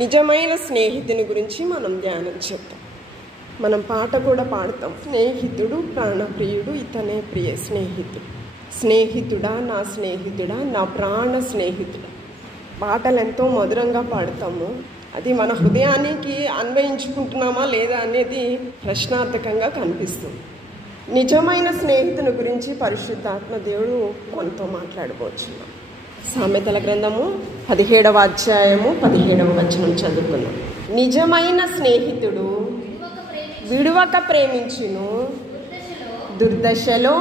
నిజమైన స్నేహితుని గురించి మనం ధ్యానం చేద్దాం. మనం పాట కూడా పాడతాం. స్నేహితుడు ప్రాణప్రియుడు, ఇతనే ప్రియ స్నేహితుడు. స్నేహితుడా నా స్నేహితుడా, నా ప్రాణ స్నేహితుడా. పాటలు ఎంతో మధురంగా పాడతాము. అది మన హృదయానికి అన్వయించుకుంటున్నామా లేదా అనేది ప్రశ్నార్థకంగా కనిపిస్తుంది. నిజమైన స్నేహితుని గురించి పరిశుద్ధాత్మ దేవుడు మనతో మాట్లాడబోతున్నాం. సామెతల గ్రంథము 17వ అధ్యాయము 17వ వచనం చదువుకున్నాం. నిజమైన స్నేహితుడు విడువక ప్రేమించును, దుర్దశలో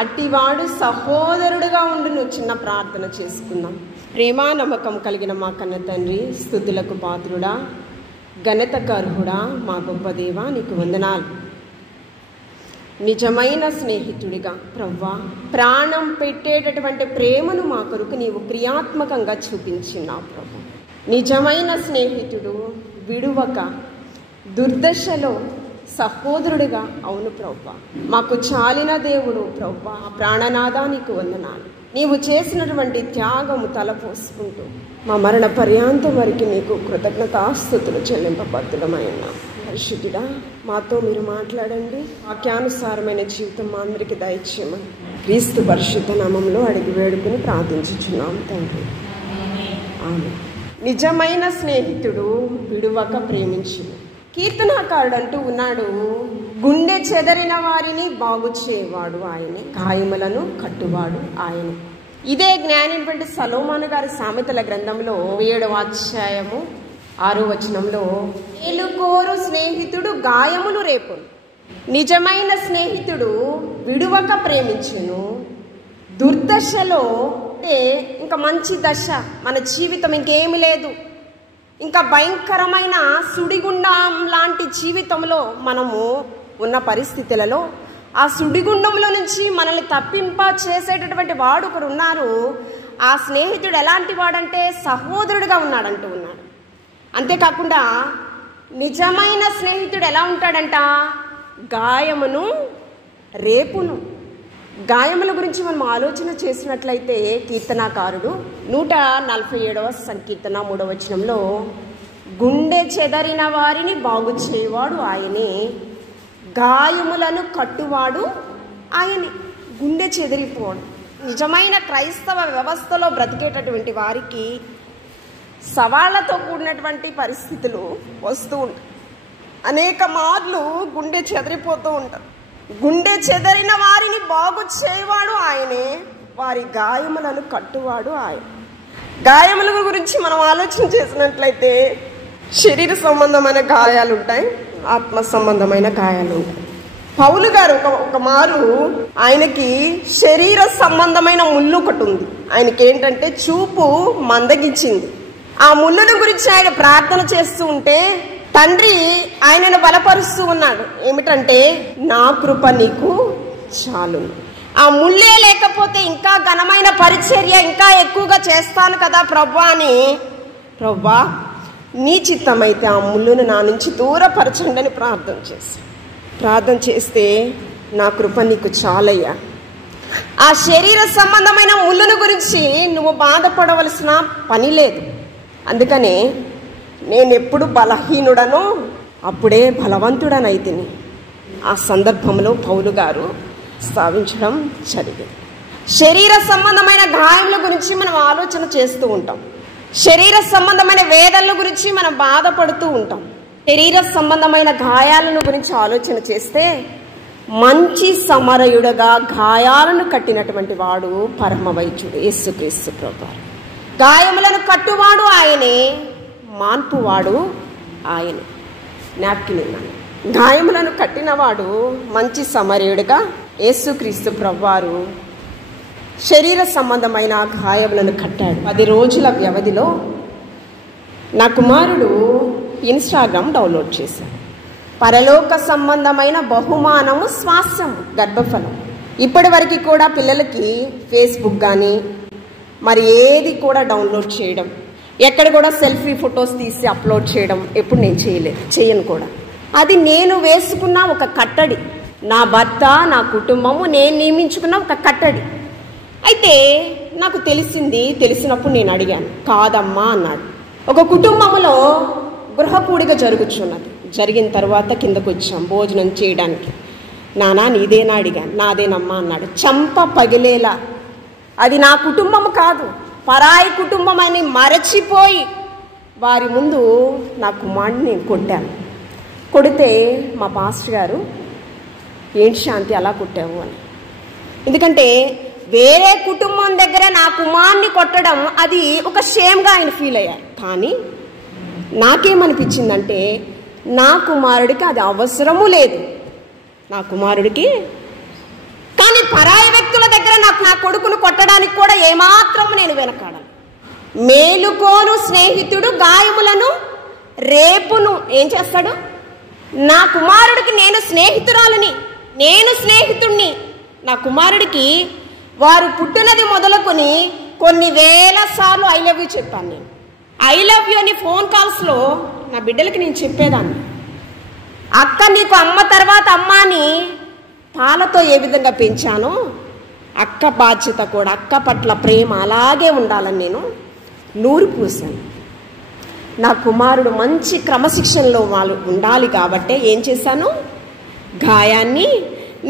అట్టివాడు సహోదరుడుగా ఉండును. చిన్న ప్రార్థన చేసుకుందాం. ప్రేమ నమ్మకం కలిగిన మా కన్న తండ్రి, స్తుతులకు పాత్రుడా, ఘనతకు అర్హుడా, మా గొప్ప దేవా, నీకు వందనాలు. నిజమైన స్నేహితుడిగా ప్రవ్వా, ప్రాణం పెట్టేటటువంటి ప్రేమను మా కొరకు నీవు క్రియాత్మకంగా చూపించినావు ప్రభు. నిజమైన స్నేహితుడు విడువక దుర్దశలో సహోదరుడిగా, అవును ప్రవ్వా, మాకు చాలిన దేవుడు ప్రవ్వా. ప్రాణనాథా నీకు వందనాలు. నీవు చేసినటువంటి త్యాగము తలపోసుకుంటూ మా మరణ పర్యాంతం వరకు నీకు కృతజ్ఞతాస్తుతులు చెల్లింపబద్ధుడమైన పరిశుద్ధుడా, మాతో మీరు మాట్లాడండి. వాక్యానుసారమైన జీవితం మా అందరికీ దయచేయమని క్రీస్తు పరిశుద్ధ నామంలో అడిగి వేడుకుని ప్రార్థించుచున్నాం తండ్రి, ఆమేన్. నిజమైన స్నేహితుడు విడువక ప్రేమించును. కీర్తనాకారుడు అంటూ ఉన్నాడు, గుండె చెదరిన వారిని బాగు చేయవాడు ఆయనే, గాయములను కట్టువాడు ఆయన. ఇదే జ్ఞానిటువంటి సలోమాను గారి సామెతల గ్రంథంలో 7వ అధ్యాయము 6వ వచనంలో, మేలుకోరు స్నేహితుడు గాయములు రేపును, నిజమైన స్నేహితుడు విడువక ప్రేమించును. దుర్దశలో అంటే ఇంకా మంచి దశ, మన జీవితం ఇంకేమి లేదు, ఇంకా భయంకరమైన సుడిగుండం లాంటి జీవితంలో మనము ఉన్న పరిస్థితులలో ఆ సుడిగుండంలో నుంచి మనల్ని తప్పింప చేసేటటువంటి వాడు ఒకరు ఉన్నారు. ఆ స్నేహితుడు ఎలాంటి వాడంటే సహోదరుడిగా ఉన్నాడంటూ ఉన్నాడు. అంతేకాకుండా నిజమైన స్నేహితుడు ఎలా ఉంటాడంట, గాయమును రేపును. గాయముల గురించి మనం ఆలోచన చేసినట్లయితే కీర్తనాకారుడు 147వ సంకీర్తన 3వ వచనంలో, గుండె చెదరిన వారిని బాగు చేయవాడు ఆయనే, గాయములను కట్టువాడు ఆయనే. గుండె చెదిరిపోవడం. నిజమైన క్రైస్తవ వ్యవస్థలో బ్రతికేటటువంటి వారికి సవాళ్లతో కూడినటువంటి పరిస్థితులు వస్తూ ఉంటాయి. అనేక మార్లు గుండె చెదిరిపోతూ ఉంటారు. గుండె చెదరిన వారిని బాగు చేయవాడు ఆయనే, వారి గాయములను కట్టువాడు ఆయన. గాయముల గురించి మనం ఆలోచన చేసినట్లయితే శరీర సంబంధమైన గాయాలు ఉంటాయి, ఆత్మ సంబంధమైన గాయాలు ఉంటాయి. పౌలు గారు ఒక మారు ఆయనకి శరీర సంబంధమైన ముళ్ళు ఒకటి ఉంది. ఆయనకి ఏంటంటే చూపు మందగించింది. ఆ ముళ్ళను గురించి ఆయన ప్రార్థన చేస్తూ ఉంటే తండ్రి ఆయనను బలపరుస్తూ ఉన్నాడు. ఏమిటంటే, నా కృప నీకు చాలును. ఆ ముళ్ళే లేకపోతే ఇంకా ఘనమైన పరిచర్య ఇంకా ఎక్కువగా చేస్తాను కదా ప్రభా అని, ప్రభా నీ చిత్తమైతే ఆ ముళ్ళును నా నుంచి దూరపరచండి అని ప్రార్థన చేశాను. ప్రార్థన చేస్తే నా కృప నీకు చాలయ్యా. ఆ శరీర సంబంధమైన ముళ్ళను గురించి నువ్వు బాధపడవలసిన పని లేదు. అందుకనే నేను ఎప్పుడు బలహీనుడనో అప్పుడే బలవంతుడనైతిని. ఆ సందర్భంలో పౌలు గారు స్థాపించడం జరిగింది. శరీర సంబంధమైన గాయముల గురించి మనం ఆలోచన చేస్తూ ఉంటాం. శరీర సంబంధమైన వేదనల గురించి మనం బాధపడుతూ ఉంటాం. శరీర సంబంధమైన గాయాలను గురించి ఆలోచన చేస్తే మంచి సమరయుడుగా గాయాలను కట్టినటువంటి వాడు పరమ వైద్యుడు యేసుక్రీస్తు ప్రభువారు. గాయములను కట్టువాడు ఆయనే, మాన్పువాడు ఆయనే. జ్ఞాపకం, గాయములను కట్టినవాడు మంచి సమరయుడుగా యేసుక్రీస్తు ప్రభువారు శరీర సంబంధమైన గాయములను కట్టాడు. 10 రోజుల వ్యవధిలో నా కుమారుడు ఇన్స్టాగ్రామ్ డౌన్లోడ్ చేశాడు. పరలోక సంబంధమైన బహుమానము స్వాస్థ్యము, గర్భఫలం. ఇప్పటి వరకు కూడా పిల్లలకి ఫేస్బుక్ కానీ మరి ఏది కూడా డౌన్లోడ్ చేయడం, ఎక్కడ కూడా సెల్ఫీ ఫొటోస్ తీసి అప్లోడ్ చేయడం ఎప్పుడు నేను చేయను కూడా. అది నేను వేసుకున్న ఒక కట్టడి, నా భర్త, నా కుటుంబము, నేను నియమించుకున్న ఒక కట్టడి. అయితే నాకు తెలిసినప్పుడు నేను అడిగాను, కాదమ్మా అన్నాడు. ఒక కుటుంబంలో గృహకూడిక జరుగుచున్నది. జరిగిన తర్వాత కిందకు వచ్చాం భోజనం చేయడానికి. నానా నీదేనా అడిగాను. నాదేనమ్మా అన్నాడు. చంప పగిలేలా అది నా కుటుంబం కాదు, పరాయి కుటుంబం అని మరచిపోయి వారి ముందు నా కుమారుడిని కొట్టాను. కొడితే మా పాస్టర్ గారు, ఏంటి శాంతి అలా కొట్టావు అని. ఎందుకంటే వేరే కుటుంబం దగ్గర నా కుమారుని కొట్టడం అది ఒక షేమ్గా ఆయన ఫీల్ అయ్యారు. కానీ నాకేమనిపించిందంటే నా కుమారుడికి అది అవసరము లేదు, నా కుమారుడికి. కానీ పరాయి వ్యక్తుల దగ్గర నా కొడుకును కొట్టడానికి కూడా ఏమాత్రం నేను వెనకాడను. మేలుకోను స్నేహితుడు గాయములను రేపును ఏం చేస్తాడు? నా కుమారుడికి నేను స్నేహితురాలని, నేను స్నేహితుడిని. నా కుమారుడికి వారు పుట్టినది మొదలుకొని కొన్ని వేల సార్లు ఐ లవ్ యూ చెప్పాను. నేను ఐ లవ్ యూ అని ఫోన్ కాల్స్లో నా బిడ్డలకి నేను చెప్పేదాన్ని. అక్క నీకు అమ్మ తర్వాత అమ్మ అని పాలతో ఏ విధంగా పెంచానో అక్క బాధ్యత కూడా, అక్క పట్ల ప్రేమ అలాగే ఉండాలని నేను నూరు పూసాను. నా కుమారుడు మంచి క్రమశిక్షణలో వాళ్ళు ఉండాలి కాబట్టే ఏం చేశాను? గాయాన్ని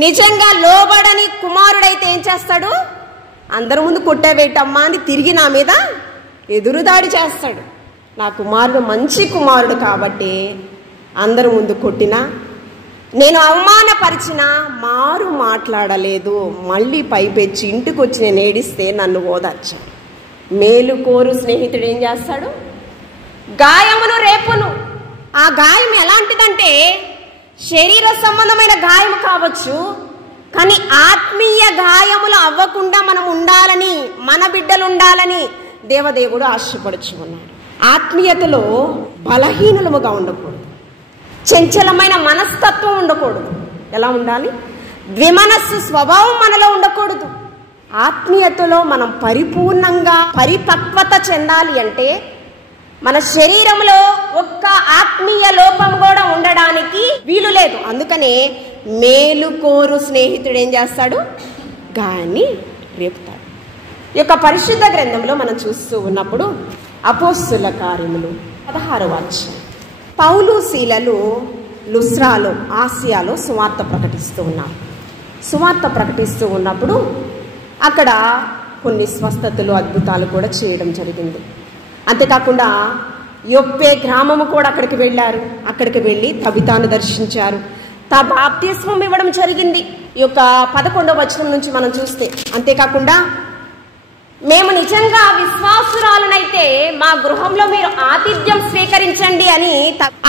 నిజంగా లోబడని కుమారుడైతే ఏం చేస్తాడు? అందరి ముందు కొట్టేవేటమ్మా అని తిరిగి నా మీద ఎదురుదాడి చేస్తాడు. నా కుమారుడు మంచి కుమారుడు కాబట్టి అందరి ముందు కొట్టినా, నేను అవమానపరిచినా మారు మాట్లాడలేదు. మళ్ళీ పైపెచ్చి ఇంటికి వచ్చి నేను ఏడిస్తే నన్ను ఓదార్చాడు. మేలుకోరు స్నేహితుడు ఏం చేస్తాడు? గాయమును రేపును. ఆ గాయం ఎలాంటిదంటే శరీర సంబంధమైన గాయం కావచ్చు, కానీ ఆత్మీయ గాయములు అవ్వకుండా మనం ఉండాలని, మన బిడ్డలు ఉండాలని దేవదేవుడు ఆశపడుచు ఉన్నాడు. ఆత్మీయతలో బలహీనులముగా ఉండకూడదు, చంచలమైన మనస్తత్వం ఉండకూడదు. ఎలా ఉండాలి? ద్విమనస్సు స్వభావం మనలో ఉండకూడదు. ఆత్మీయతలో మనం పరిపూర్ణంగా పరిపక్వత చెందాలి అంటే మన శరీరంలో ఒక్క ఆత్మీయ లోపం కూడా ఉండడానికి వీలు లేదు. అందుకనే మేలుకోరు స్నేహితుడు ఏం చేస్తాడు? గాయాన్ని రేపుతాడు. ఈ యొక్క పరిశుద్ధ గ్రంథంలో మనం చూస్తూ ఉన్నప్పుడు అపోస్తుల కార్యములు 16వ అధ్యాయం, పౌలు శీలలు లుస్రాలో ఆసియాలో సువార్త ప్రకటిస్తూ ఉన్నారు. సువార్త ప్రకటిస్తూ ఉన్నప్పుడు అక్కడ కొన్ని స్వస్థతలు అద్భుతాలు కూడా చేయడం జరిగింది. అంతేకాకుండా యొప్పే గ్రామము కూడా అక్కడికి వెళ్ళారు. అక్కడికి వెళ్ళి తబితాను దర్శించారు, బాప్తిస్మం ఇవ్వడం జరిగింది. ఈ యొక్క 11వ వచనం నుంచి మనం చూస్తే, అంతేకాకుండా మేము నిజంగా విశ్వాసురాలనైతే మా గృహంలో మీరు ఆతిథ్యం స్వీకరించండి అని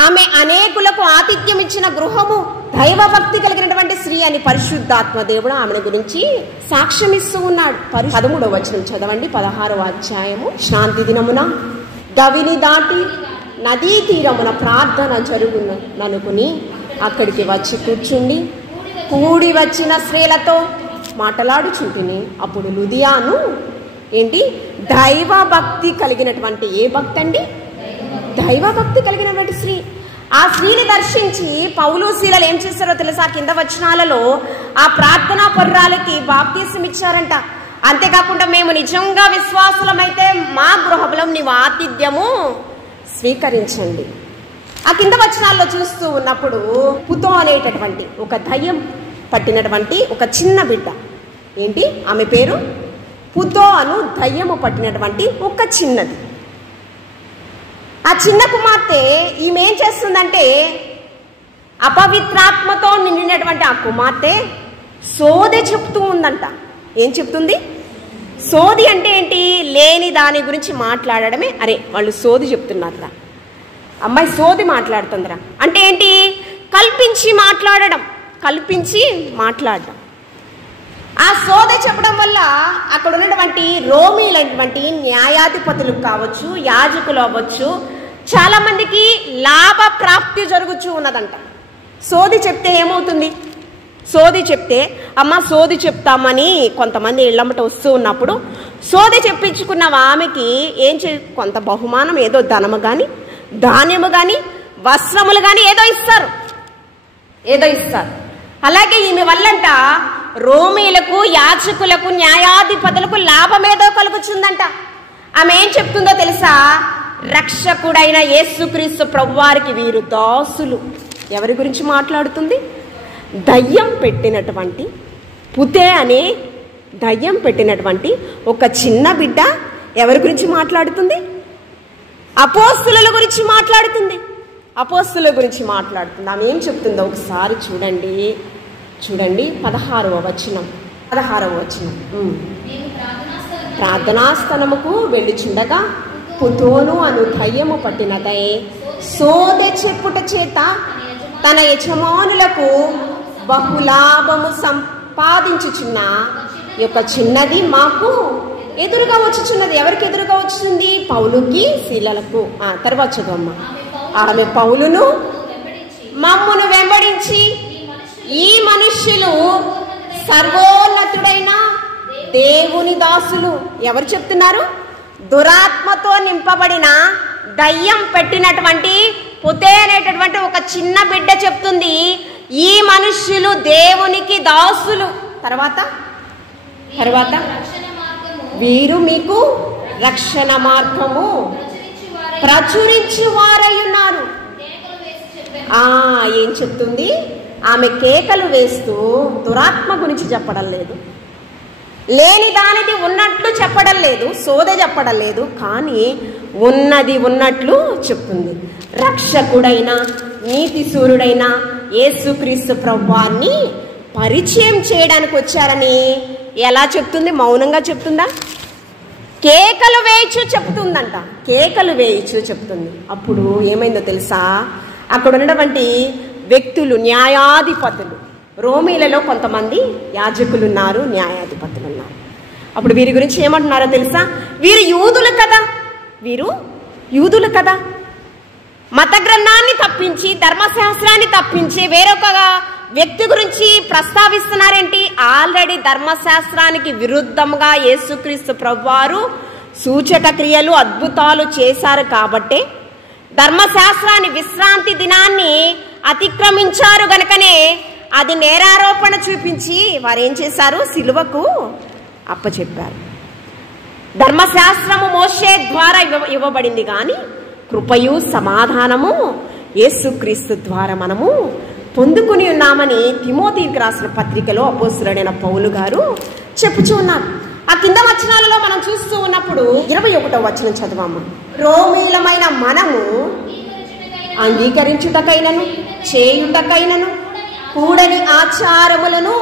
ఆమె అనేకులకు ఆతిథ్యం ఇచ్చిన గృహము దైవభక్తి కలిగినటువంటి స్త్రీ అని పరిశుద్ధాత్మ దేవుడు ఆమెను గురించి సాక్ష్యం ఇస్తూ ఉన్నాడు. 13వ వచనం చదవండి. 16వ అధ్యాయము. శాంతి దినమున గవిని దాటి నదీ తీరమున ప్రార్థన జరుగుననుకుని అక్కడికి వచ్చి కూర్చుండి కూడి వచ్చిన స్త్రీలతో మాట్లాడుచుంటిని. అప్పుడు లుదియాను ఏంటి? దైవభక్తి కలిగినటువంటి, ఏ భక్తి అండి? దైవభక్తి కలిగినటువంటి స్త్రీ. ఆ స్త్రీని దర్శించి పౌలు శీలలు ఏం చేస్తారో తెలుసా? కింద వచనాలలో ఆ ప్రార్థనా పర్రాలకి బాప్తిసం ఇచ్చారంట. అంతేకాకుండా మేము నిజంగా విశ్వాసులమైతే మా గృహంలో నీవు ఆతిథ్యము స్వీకరించండి. ఆ కింద వచనాల్లో చూస్తూ ఉన్నప్పుడు పుతో అనేటటువంటి ఒక దయ్యం పట్టినటువంటి ఒక చిన్న బిడ్డ, ఏంటి ఆమె పేరు? పుతో అను దయ్యము పట్టినటువంటి ఒక చిన్నది. ఆ చిన్న కుమార్తె ఈమె ఏం చేస్తుందంటే, అపవిత్రాత్మతో నిండినటువంటి ఆ కుమార్తె సోది చెప్తూ ఉందంట. ఏం చెప్తుంది? సోది అంటే ఏంటి? లేని దాని గురించి మాట్లాడడమే. అరే వాళ్ళు సోది చెప్తున్నారా, అమ్మాయి సోది మాట్లాడుతుందిరా అంటే ఏంటి? కల్పించి మాట్లాడడం, కల్పించి మాట్లాడడం. ఆ సోద చెప్పడం వల్ల అక్కడ ఉన్నటువంటి రోమీలైనటువంటి న్యాయాధిపతులు కావచ్చు, యాజకులు అవ్వచ్చు, చాలా మందికి లాభ ప్రాప్తి జరుగుతూ ఉన్నదంట. సోది చెప్తే ఏమవుతుంది? సోది చెప్తే అమ్మ సోది చెప్తామని కొంతమంది ఇళ్ళమ్మట వస్తూ ఉన్నప్పుడు సోది చెప్పించుకున్న ఆమెకి కొంత బహుమానం, ఏదో ధనము కానీ ధాన్యము కానీ వస్త్రములు కానీ ఏదో ఇస్తారు. అలాగే ఈమె వల్లంట రోమీలకు, యాజకులకు, న్యాయాధిపతులకు లాభం ఏదో కలుగుతుందంట. ఆమె ఏం చెప్తుందో తెలుసా? రక్షకుడైన యేసుక్రీస్తు ప్రభువారికి వీరు దాసులు. ఎవరి గురించి మాట్లాడుతుంది? దయ్యం పెట్టినటువంటి పుతే అనే దయ్యం పెట్టినటువంటి ఒక చిన్న బిడ్డ ఎవరి గురించి మాట్లాడుతుంది? అపోస్తుల గురించి మాట్లాడుతుంది. అపోస్తుల గురించి మాట్లాడుతుంది. ఆమె ఏం చెప్తుందో ఒకసారి చూడండి. 16వ వచనం. ప్రార్థనాస్థలముకు వెళ్ళుచుండగా పుతోను అను దయ్యము పట్టినదై సోదె చెప్పుట చేత తన యజమానులకు బహులాభము సంపాదించుచున్న యొక్క చిన్నది మాకు ఎదురుగా వచ్చుచున్నది. ఎవరికి ఎదురుగా వచ్చింది? పౌలుకి, శీలలకు. తర్వాత చదవమ్మ. ఆమె పౌలును మమ్మును వెంబడించి ఈ మనుష్యులు సర్వోన్నతుడైన దేవుని దాసులు. ఎవరు చెప్తున్నారు? దురాత్మతో నింపబడిన దయ్యం పెట్టినటువంటి పుతే అనేటటువంటి ఒక చిన్న బిడ్డ చెప్తుంది, ఈ మనుష్యులు దేవునికి దాసులు. తర్వాత వీరు మీకు రక్షణ మార్గము ప్రచురించువారయ్యున్నారు. ఏం చెప్తుంది? ఆమె కేకలు వేస్తూ దురాత్మ గురించి చెప్పడం లేదు, లేని దానిది ఉన్నట్లు చెప్పడం లేదు, సోద చెప్పడం లేదు, కానీ ఉన్నది ఉన్నట్లు చెప్తుంది. రక్షకుడైన నీతి సూర్యుడైన యేసుక్రీస్తు ప్రభువాన్ని పరిచయం చేయడానికి వచ్చారని ఎలా చెప్తుంది? మౌనంగా చెప్తుందా? కేకలు వేయచ్చు చెప్తుందంట. కేకలు వేయచ్చు చెప్తుంది. అప్పుడు ఏమైందో తెలుసా? అక్కడ ఉన్నటువంటి వ్యక్తులు న్యాయాధిపతులు, రోమీలలో కొంతమంది యాజకులు ఉన్నారు, న్యాయాధిపతులు ఉన్నారు. అప్పుడు వీరి గురించి ఏమంటున్నారో తెలుసా? వీరు యూదులు కదా, మత గ్రంథాన్ని తప్పించి, ధర్మశాస్త్రాన్ని తప్పించి వేరొక వ్యక్తి గురించి ప్రస్తావిస్తున్నారేంటి? ఆల్రెడీ ధర్మశాస్త్రానికి విరుద్ధంగా యేసుక్రీస్తు ప్రభువారు సూచక క్రియలు, అద్భుతాలు చేశారు కాబట్టి, ధర్మశాస్త్రాన్ని, విశ్రాంతి దినాన్ని అతిక్రమించారు గనుకనే అది నేరారోపణ చూపించి వారు ఏం చేశారు? సిలువకు అప్పచెప్పారు. ధర్మశాస్త్రము మోషే ద్వారా ఇవ్వబడింది, కానీ కృపయు సమాధానము యేసుక్రీస్తు ద్వారా మనము పొందుకుని ఉన్నామని తిమోతికి రాసిన పత్రికలో అపోస్తలుడైన పౌలు గారు చెప్పుచూ ఉన్నారు. ఆ కింద వచనాలలో మనం చూస్తూ ఉన్నప్పుడు 21వ వచనం చదవమ్మ. రోమీలమైన మనము అంగీకరించుటకైనను చేయుటకైనను కూడని ఆచారములను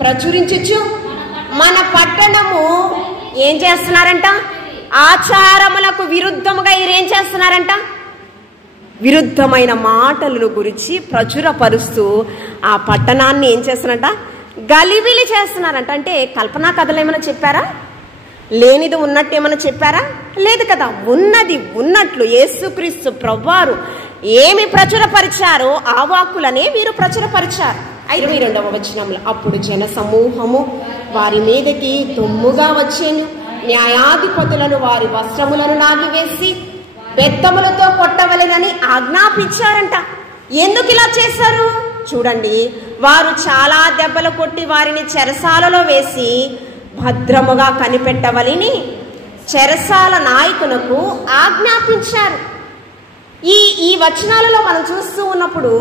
ప్రచురించుచు మన పట్టణము ఏం చేస్తున్నారంట? ఆచారములకు విరుద్ధముగా ఏం చేస్తున్నారంట? విరుద్ధమైన మాటలను గురించి ప్రచురపరుస్తూ ఆ పట్టణాన్ని ఏం చేస్తున్నారంట? గలిబిలి చేస్తున్నారంట. అంటే కల్పనా కథలు ఏమైనా చెప్పారా? లేనిది ఉన్నట్టు ఏమైనా చెప్పారా? లేదు కదా. ఉన్నది ఉన్నట్లు యేసుక్రీస్తు ప్రభువారు ఏమి ప్రచురపరిచారో ఆ వాక్కులనే వీరు ప్రచురపరిచారు. 22వ వచనంలో అప్పుడు జన సమూహము వారి మీదకి దుమ్ముగా వచ్చేను, న్యాయాధిపతులను వారి వస్త్రములను నాగివేసి బెత్తములతో కొట్టవలెనని ఆజ్ఞాపించారంట. ఎందుకు ఇలా చేశారు? చూడండి, వారు చాలా దెబ్బలు కొట్టి వారిని చెరసాలలో వేసి భద్రముగా కనిపెట్టవలని చెరసాల నాయకునకు ఆజ్ఞాపించారు. ఈ వచనాలలో మనం చూస్తూ ఉన్నప్పుడు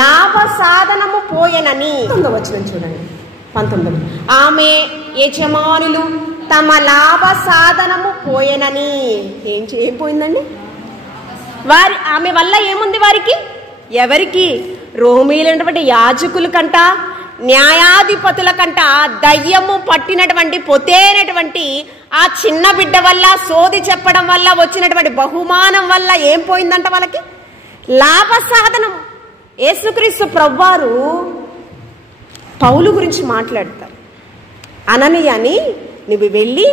లాభ సాధనము పోయెనని 19వ వచనం చూడండి. 19 ఆమె యజమానులు తమ లాభ సాధనము పోయెనని. ఏం పోయిందండి? ఆమె వల్ల ఏముంది వారికి? ఎవరికి? రోమీలైనటువంటి యాజకుల కంట, న్యాయాధిపతుల కంట దయ్యము పట్టినటువంటి పొతేనటువంటి ఆ చిన్న బిడ్డ వల్ల, సోది చెప్పడం వల్ల వచ్చినటువంటి బహుమానం వల్ల ఏం పోయిందంట వాళ్ళకి? లాభ సాధనం. యేసుక్రీస్తు ప్రభువారు పౌలు గురించి మాట్లాడతారు. అననీయని నువ్వు వెళ్ళి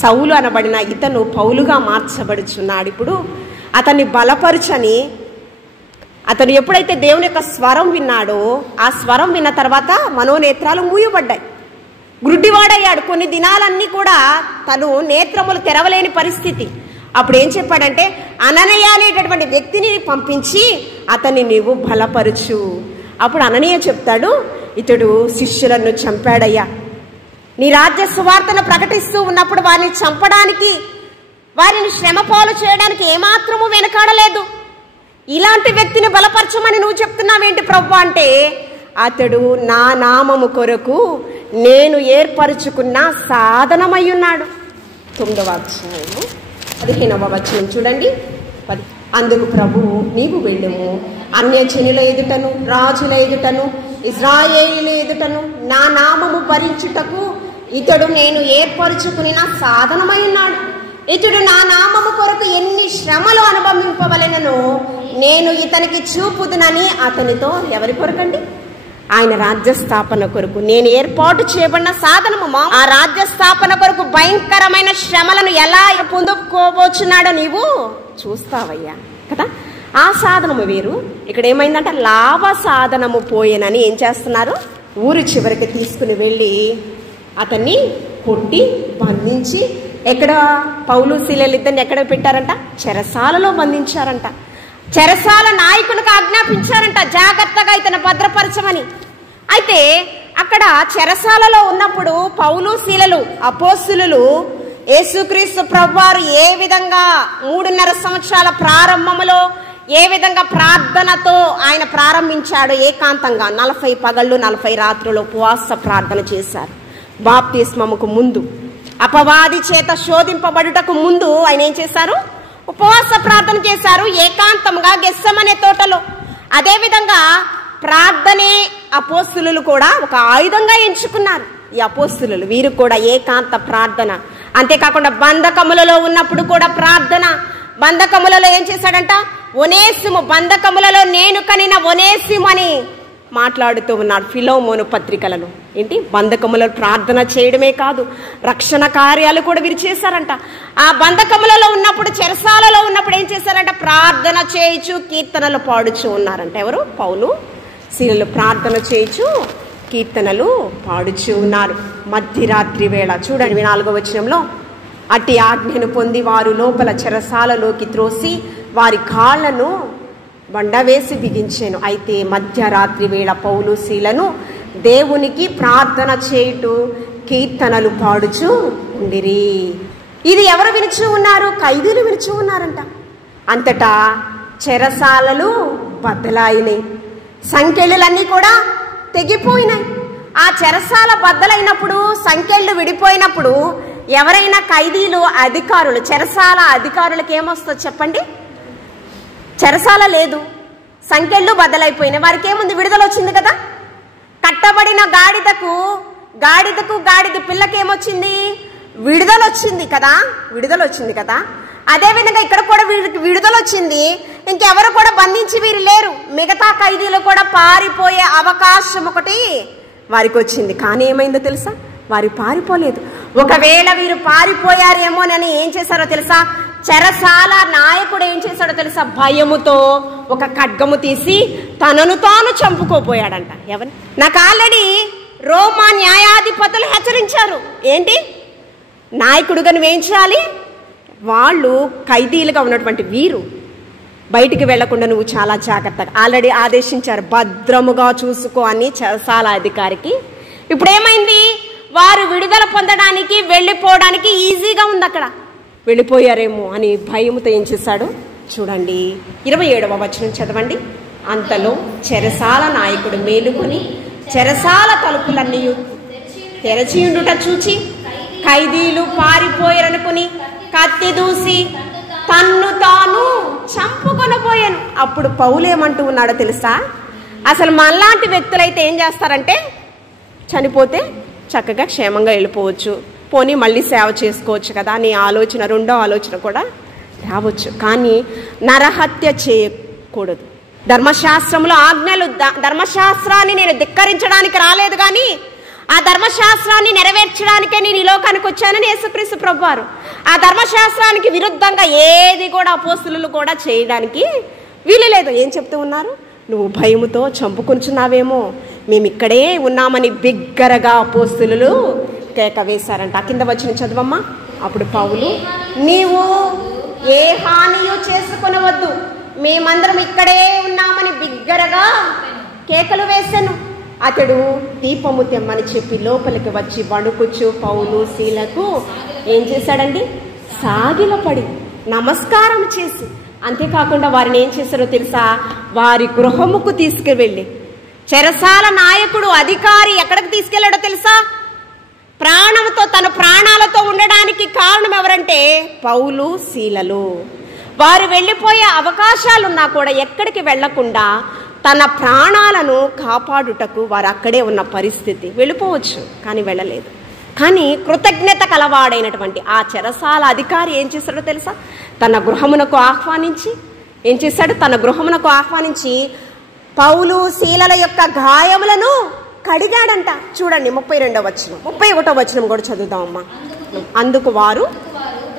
సౌలు అనబడిన ఇతను పౌలుగా మార్చబడుచున్నాడు, ఇప్పుడు అతన్ని బలపరుచని. అతను ఎప్పుడైతే దేవుని యొక్క స్వరం విన్నాడో ఆ స్వరం విన్న తర్వాత మనోనేత్రాలు మూయబడ్డాయి, గుడ్డివాడయ్యాడు. కొన్ని దినాలన్నీ కూడా తను నేత్రములు తెరవలేని పరిస్థితి. అప్పుడు ఏం చెప్పాడంటే, అననీయ అనేటటువంటి వ్యక్తిని పంపించి అతన్ని నీవు బలపరుచు. అప్పుడు అననీయ చెప్తాడు, ఇతడు శిష్యులను చంపాడయ్యా, నీ రాజ్య సువార్తను ప్రకటిస్తూ ఉన్నప్పుడు వారిని చంపడానికి వారిని శ్రమపాలు చేయడానికి ఏమాత్రము వెనకాడలేదు. ఇలాంటి వ్యక్తిని బలపరచమని నువ్వు చెప్తున్నావేంటి ప్రభు అంటే, అతడు నా నామము కొరకు నేను ఏర్పరచుకున్న సాధనమై ఉన్నాడు. 9వ అధ్యాయము 15వ వచనం చూడండి. అందుకు ప్రభువు, నీవు వెళ్ళుము, అన్యజనుల ఎదుటను రాజుల ఎదుటను ఇశ్రాయేలీయుల ఎదుటను నా నామము భరించుటకు ఇతడు నేను ఏర్పరచుకున్న సాధనమై ఉన్నాడు. ఇతడు నా నామము కొరకు ఎన్ని శ్రమలు అనుభవింపవలెనను నేను ఇతనికి చూపుదునని అతనితో, ఎవరి కొరకండి? ఆయన రాజ్య స్థాపన కొరకు నేను ఏర్పాటు చేయబడిన సాధనము. ఆ రాజ్య స్థాపన కొరకు భయంకరమైన శ్రమలను ఎలా పొందుకోబోచున్నాడో నీవు చూస్తావయ్యా కదా. ఆ సాధనము వేరు. ఇక్కడ ఏమైందంటే లాభ సాధనము పోయేనని ఏం చేస్తున్నారు, ఊరు చివరికి తీసుకుని వెళ్ళి అతన్ని కొట్టి బంధించి, ఎక్కడ పౌలు శీలలు ఇద్దరిని ఎక్కడ పెట్టారంట? చెరసాలలో బంధించారంట. చెరసాల నాయకులకు ఆజ్ఞాపించారంట జాగ్రత్తగా ఇతను భద్రపరచమని. అయితే అక్కడ చెరసాలలో ఉన్నప్పుడు పౌలు శీలలు అపోస్తులు యేసుక్రీస్తు ప్రభువారు ఏ విధంగా 3.5 సంవత్సరాల ప్రారంభములో ఏ విధంగా ప్రార్థనతో ఆయన ప్రారంభించాడు, ఏకాంతంగా 40 పగళ్ళు 40 రాత్రులు ఉపవాస ప్రార్థన చేశారు. బాప్తిస్మముకు ముందు, అపవాది చేత శోధింపబడుటకు ముందు ఆయన ఏం చేశారు? ఉపవాస ప్రార్థన చేశారు ఏకాంతంగా గెత్సెమనే తోటలో. అదేవిధంగా ప్రార్థనే అపోస్తులు కూడా ఒక ఆయుధంగా ఎంచుకున్నారు. ఈ అపోస్తులు వీరు కూడా ఏకాంత ప్రార్థన. అంతేకాకుండా బంధకములలో ఉన్నప్పుడు కూడా ప్రార్థన. బంధకములలో ఏం చేశాడంట? ఒనేసిము, బంధకములలో నేను కనిన ఒనేసిము అని మాట్లాడుతూ ఉన్నాడు ఫిలోమోను పత్రికలలో. ఏంటి? బంధకములలో ప్రార్థన చేయడమే కాదు, రక్షణ కార్యాలు కూడా వీరు చేశారంట. ఆ బంధకములలో ఉన్నప్పుడు, చెరసాలలో ఉన్నప్పుడు ఏం చేశారంట? ప్రార్థన చేయించు కీర్తనలు పాడుచు ఉన్నారంట. ఎవరు? పౌలు శీలలు ప్రార్థన చేయించు కీర్తనలు పాడుచు ఉన్నారు. మధ్యరాత్రి వేళ చూడండి 4వ వచనంలో, అట్టి ఆజ్ఞను పొంది వారు లోపల చెరసాలలోకి త్రోసి వారి కాళ్లను బండవేసి బిగించాను. అయితే మధ్యరాత్రి వేళ పౌలు శీలను దేవునికి ప్రార్థన చేయుటూ కీర్తనలు పాడుచు ఉండిరి. ఇది ఎవరు వినుచు ఉన్నారు? ఖైదీలు వినుచు ఉన్నారంట. అంతటా చెరసాలలు బద్దలైనాయి, సంకెళ్ళులన్నీ కూడా తెగిపోయినాయి. ఆ చెరసాల బద్దలైనప్పుడు, సంకెళ్ళు విడిపోయినప్పుడు ఎవరైనా ఖైదీలు, అధికారులు, చెరసాల అధికారులకు ఏమొస్తుందో చెప్పండి? చెరసాల లేదు, సంకెళ్ళు బద్దలైపోయినాయి, వారికి ఏముంది? విడుదల వచ్చింది కదా. కట్టబడిన గాడిద పిల్లకి ఏమొచ్చింది? విడుదల వచ్చింది కదా. అదేవిధంగా ఇక్కడ కూడా వీరికి విడుదల వచ్చింది. ఇంకెవరు కూడా బంధించి వీరు లేరు. మిగతా ఖైదీలు కూడా పారిపోయే అవకాశం ఒకటి వారికి వచ్చింది. కానీ ఏమైందో తెలుసా? వారు పారిపోలేదు. ఒకవేళ వీరు పారిపోయారేమోనని ఏం చేశారో తెలుసా? చెరసాల నాయకుడు ఏం చేశాడో తెలుసా? భయముతో ఒక ఖడ్గము తీసి తనను తాను చంపుకోపోయాడంట. ఎవరు? నాకు ఆల్రెడీ రోమా న్యాయాధిపతులు హెచ్చరించారు. ఏంటి? నాయకుడుగా నువ్వేం చేయాలి? వాళ్ళు ఖైదీలుగా ఉన్నటువంటి వీరు బయటికి వెళ్లకుండా నువ్వు చాలా జాగ్రత్తగా ఆల్రెడీ ఆదేశించారు, భద్రముగా చూసుకో అని చెరసాల అధికారికి. ఇప్పుడు ఏమైంది? వారు విడుదల పొందడానికి వెళ్ళిపోవడానికి ఈజీగా ఉంది. అక్కడ వెళ్ళిపోయారేమో అని భయముతో ఏం చేశాడు చూడండి. 27వ వచనం చదవండి. అంతలో చెరసాల నాయకుడు మేలుకొని చెరసాల తలుపులన్నీ తెరచి ఉండుట చూచి ఖైదీలు పారిపోయారనుకుని కత్తి దూసి తన్ను తాను చంపుకొనపోయాను. అప్పుడు పౌలు ఏమంటూ ఉన్నాడో తెలుసా? అసలు మనలాంటి వ్యక్తులైతే ఏం చేస్తారంటే, చనిపోతే చక్కగా క్షేమంగా వెళ్ళిపోవచ్చు, పోనీ మళ్ళీ సేవ చేసుకోవచ్చు కదా అని ఆలోచన, రెండో ఆలోచన కూడా రావచ్చు. కానీ నరహత్య చేయకూడదు. ధర్మశాస్త్రంలో ఆజ్ఞలు, ధర్మశాస్త్రాన్ని నేను ధిక్కరించడానికి రాలేదు, కానీ ఆ ధర్మశాస్త్రాన్ని నెరవేర్చడానికే నేను ఈ లోకానికి వచ్చానని యేసుక్రీస్తు ప్రభువారు. ఆ ధర్మశాస్త్రానికి విరుద్ధంగా ఏది కూడా అపోస్తులు కూడా చేయడానికి వీలు లేదు. ఏం చెప్తూ ఉన్నారు? నువ్వు భయముతో చంపుకుంటున్నావేమో, మేము ఇక్కడే ఉన్నామని బిగ్గరగా అపోస్తులు కేక వేశారంట. కింద వచ్చిన చదవమ్మా. అప్పుడు పౌలు, నీవు ఏ హానియు చేసుకొనవద్దు, మేమందరం ఇక్కడే ఉన్నామని బిగ్గరగా కేకలు వేశాను. అతడు దీపము తెమ్మని చెప్పి లోపలికి వచ్చి వణుకుచు పౌలు శీలకు ఏం చేశాడండి? సాగిలపడి నమస్కారం చేసి, అంతేకాకుండా వారిని ఏం చేశారో తెలుసా? వారి గృహముకు తీసుకువెళ్ళి, చెరసాల నాయకుడు అధికారి ఎక్కడికి తీసుకెళ్లాడో తెలుసా? ప్రాణంతో, తన ప్రాణాలతో ఉండడానికి కారణం ఎవరంటే పౌలు, శీలలు. వారు వెళ్ళిపోయే అవకాశాలున్నా కూడా ఎక్కడికి వెళ్లకుండా తన ప్రాణాలను కాపాడుటకు వారు అక్కడే ఉన్న పరిస్థితి. వెళ్ళిపోవచ్చు, కానీ వెళ్ళలేదు. కానీ కృతజ్ఞత కలవాడైనటువంటి ఆ చెరసాల అధికారి ఏం చేశాడో తెలుసా? తన గృహమునకు ఆహ్వానించి ఏం చేశాడు? తన గృహమునకు ఆహ్వానించి పౌలు, శీలల యొక్క గాయములను కడిగాడంట. చూడండి 32వ వచనం, 31వ వచనం కూడా చదువుదామమ్మా. అందుకు వారు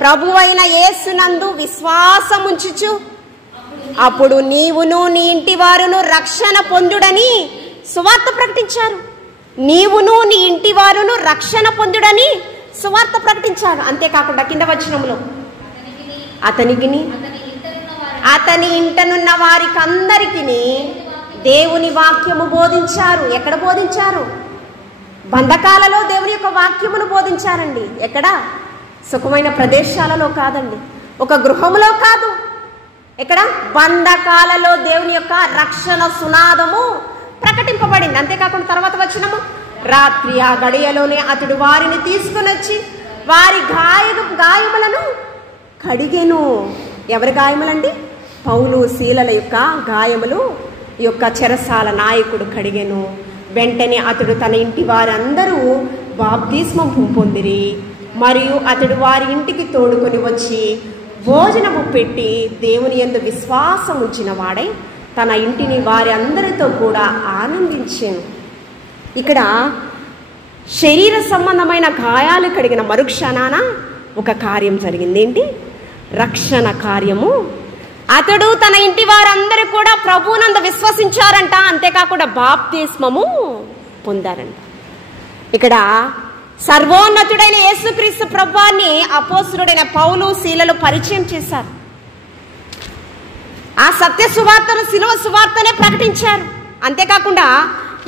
ప్రభువైన యేసునందు విశ్వాసముంచుచు, అప్పుడు నీవును నీ ఇంటి వారును రక్షణ పొందుడని సువార్త ప్రకటించారు. నీవును నీ ఇంటి వారును రక్షణ పొందుడని సువార్త ప్రకటించారు. అంతేకాకుండా కింద వచనంలో అతనికిని అతని ఇంటనున్న వారికి అందరికీ దేవుని వాక్యము బోధించారు. ఎక్కడ బోధించారు? బంధకాలలో దేవుని యొక్క వాక్యమును బోధించారండి. ఎక్కడ? సుఖమైన ప్రదేశాలలో కాదండి, ఒక గృహములో కాదు. ఎక్కడ? బంధకాలలో దేవుని యొక్క రక్షణ సునాదము ప్రకటింపబడింది. అంతేకాకుండా తర్వాత వచనము, రాత్రి ఆ గడియలోనే అతడు వారిని తీసుకుని వచ్చి వారి గాయములను కడిగెను. ఎవరి గాయములండి? పౌలు, శీలల యొక్క గాయములు ఈ యొక్క చెరసాల నాయకుడు కడిగెను. వెంటనే అతడు తన ఇంటి వారందరూ బాప్తిస్మం పొందిరి. మరియు అతడు వారి ఇంటికి తోడుకొని వచ్చి భోజనము పెట్టి దేవుని యందు విశ్వాసం ఉంచిన వాడై తన ఇంటిని వారి అందరితో కూడా ఆనందించాను. ఇక్కడ శరీర సంబంధమైన గాయాలు కడిగిన మరుక్షణాన ఒక కార్యం జరిగింది. ఏంటి? రక్షణ కార్యము. అతడు తన ఇంటి వారందరూ కూడా ప్రభువునందు విశ్వసించారంట. అంతేకాకుండా బాప్తిస్మము పొందారంట. ఇక్కడ సర్వోన్నతుడైన యేసుక్రీస్తు ప్రభువాన్ని అపోస్తలుడైన పౌలు, శీలలు పరిచయం చేశారు. ఆ సత్య సువార్తను, శిలువ సువార్తనే ప్రకటించారు. అంతేకాకుండా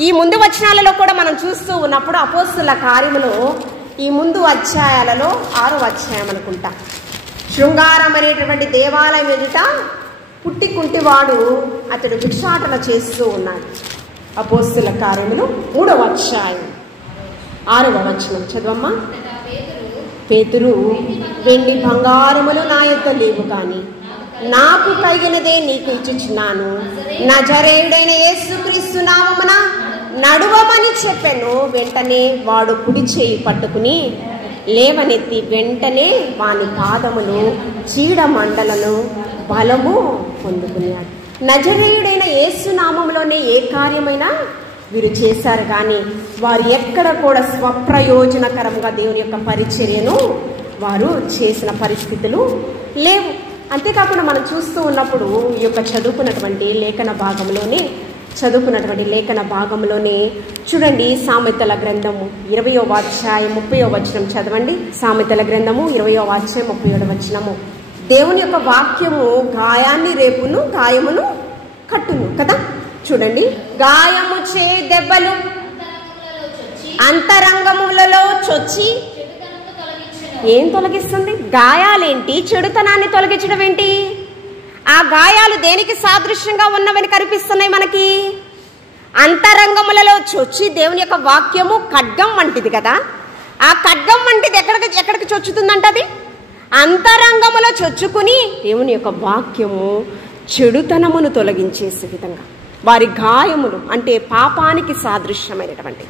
ఈ ముందు వచనాలలో కూడా మనం చూస్తూ ఉన్నప్పుడు అపోస్తలుల కార్యములో ఈ ముందు అధ్యాయాలలో 6వ అధ్యాయం అనుకుంటా, శృంగారం అనేటువంటి దేవాలయం ఎదుట పుట్టి కుంటివాడు అతడు భిక్షాటన చేస్తూ ఉన్నాడు. అపోస్తలుల కార్యములు 3వ అధ్యాయం 6వ వచనం చదవమ్మా. పేతురు, వెండి బంగారములు నా యొద్ద లేవు, కానీ నాకు కలిగినదే నీకు ఇచ్చుచున్నాను. నజరేయుడైన యేసుక్రీస్తు నామమున నడువమని చెప్పెను. వెంటనే వాడు కుడి చేయి పట్టుకుని లేవనెత్తి వెంటనే వాని పాదములు చీడ మండలను బలము పొందుకున్నాడు. నజరేయుడైన యేసు నామములోనే ఏ కార్యమైనా వీరు చేశారు, కానీ వారు ఎక్కడ కూడా స్వప్రయోజనకరంగా దేవుని యొక్క పరిచర్యను వారు చేసిన పరిస్థితులు లేవు. అంతేకాకుండా మనం చూస్తూ ఉన్నప్పుడు ఈ యొక్క చదువుకున్నటువంటి లేఖన భాగంలోనే చూడండి, సామెతల గ్రంథము 20వ అధ్యాయం 30వ వచనం చదవండి. సామెతల గ్రంథము 20వ అధ్యాయం 37వ వచనము. దేవుని యొక్క వాక్యము గాయాన్ని రేపును, గాయమును కట్టును కదా. చూడండి, గాయము చే దెబ్బలు అంతరంగములలో చొచ్చి ఏం తొలగిస్తుంది? గాయాలేంటి? చెడుతనాన్ని తొలగించడం ఏంటి? ఆ గాయాలు దేనికి సాదృశ్యంగా ఉన్నవని కనిపిస్తున్నాయి మనకి? అంతరంగములలో చొచ్చి దేవుని యొక్క వాక్యము ఖడ్గం వంటిది కదా. ఆ ఖడ్గం వంటిది ఎక్కడికి చొచ్చుతుందంటది? అంతరంగములో చొచ్చుకుని దేవుని యొక్క వాక్యము చెడుతనమును తొలగించేసే విధంగా వారి గాయములు, అంటే పాపానికి సాదృశ్యమైనటువంటి